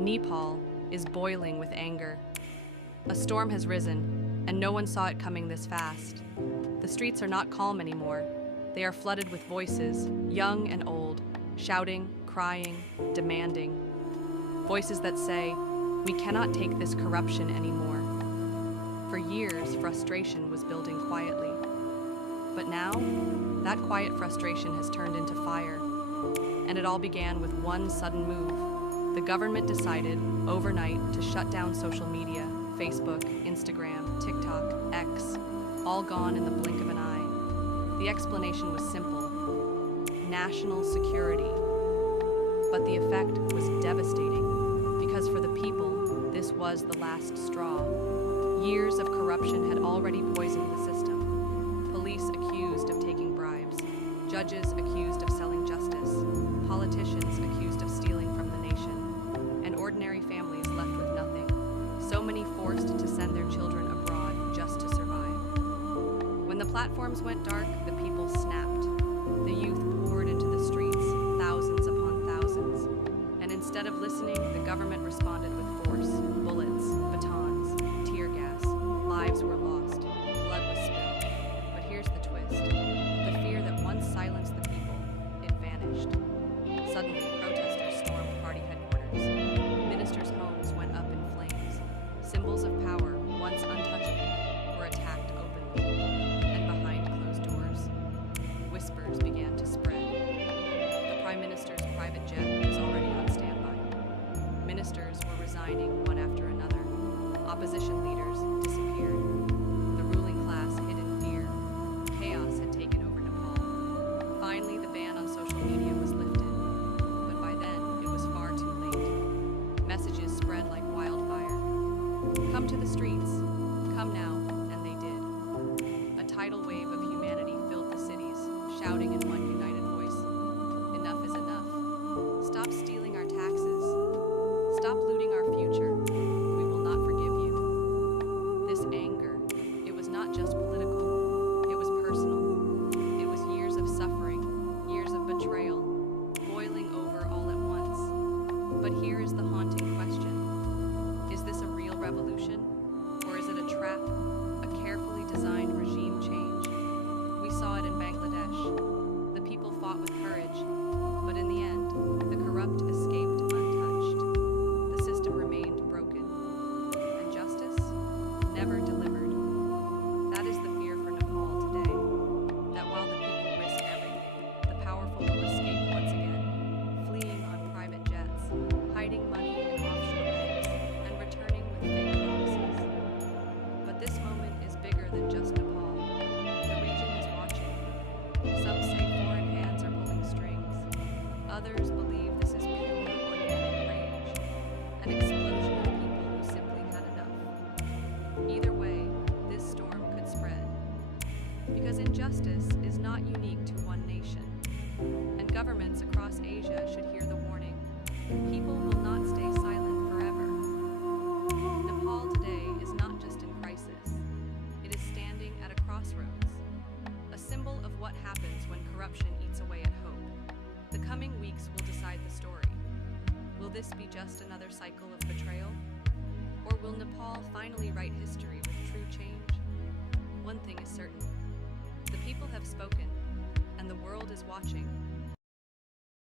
Nepal is boiling with anger. A storm has risen, and no one saw it coming this fast. The streets are not calm anymore. They are flooded with voices, young and old, shouting, crying, demanding. Voices that say, "We cannot take this corruption anymore." For years, frustration was building quietly. But now, that quiet frustration has turned into fire. And it all began with one sudden move. The government decided, overnight, to shut down social media, Facebook, Instagram, TikTok, X, all gone in the blink of an eye. The explanation was simple: national security. But the effect was devastating, because for the people, this was the last straw. Years of corruption had already poisoned the system. Police accused of taking bribes, judges accused of selling justice, politicians accused of stealing from the nation, and ordinary families left with nothing, so many forced to send their children abroad just to survive. When the platforms went dark, the people snapped. The youth poured into the streets, thousands upon thousands, and instead of listening, the government responded with force, bullets, batons, tear gas. Lives were lost, blood was spilled. But here's the twist: the fear that once silenced the people, it vanished. Suddenly, protesters stormed party headquarters. Ministers' homes went up in flames. Symbols of power, once untouchable, were attacked openly. And behind closed doors, whispers began to spread. The Prime Minister's private jet was already on standby. Ministers were resigning one after another. Opposition leaders disappeared. The ruling class hid in fear. Chaos had taken over Nepal. Finally, the ban on social media was lifted. But by then, it was far too late. Messages spread like wildfire. Come to the streets. Come now. And they did. A tidal wave of humanity filled the cities, shouting in one united voice: "Enough is enough. Stop stealing our taxes. Stop looting our future. We will not forgive you." This anger, it was not just political, it was personal. It was years of suffering, years of betrayal, boiling over all at once. But here is the haunting question: is this a real revolution? Or is it a trap, a carefully designed regime change? We saw it in Bangladesh. The people fought with courage, but in the end, the corrupt escaped untouched. The system remained broken, and justice never delivered. That is the fear for Nepal today, that while the people risk everything, the powerful will escape once again, fleeing on private jets, hiding money in offshore banks, and returning with fake promises. But this moment is bigger than just Nepal. The region is watching. Some say foreign hands are pulling strings. Others believe this is pure organic rage, an explosion of people who simply had enough. Either way, this storm could spread. Because injustice is not unique to one nation, and governments across Asia should hear the warning. People will not stay silent forever. Nepal today is not just in crisis. It is standing at a crossroads, a symbol of what happens when corruption eats away at hope. The coming weeks will decide the story. Will this be just another cycle of betrayal? Or will Nepal finally write history with true change? One thing is certain: the people have spoken, and the world is watching.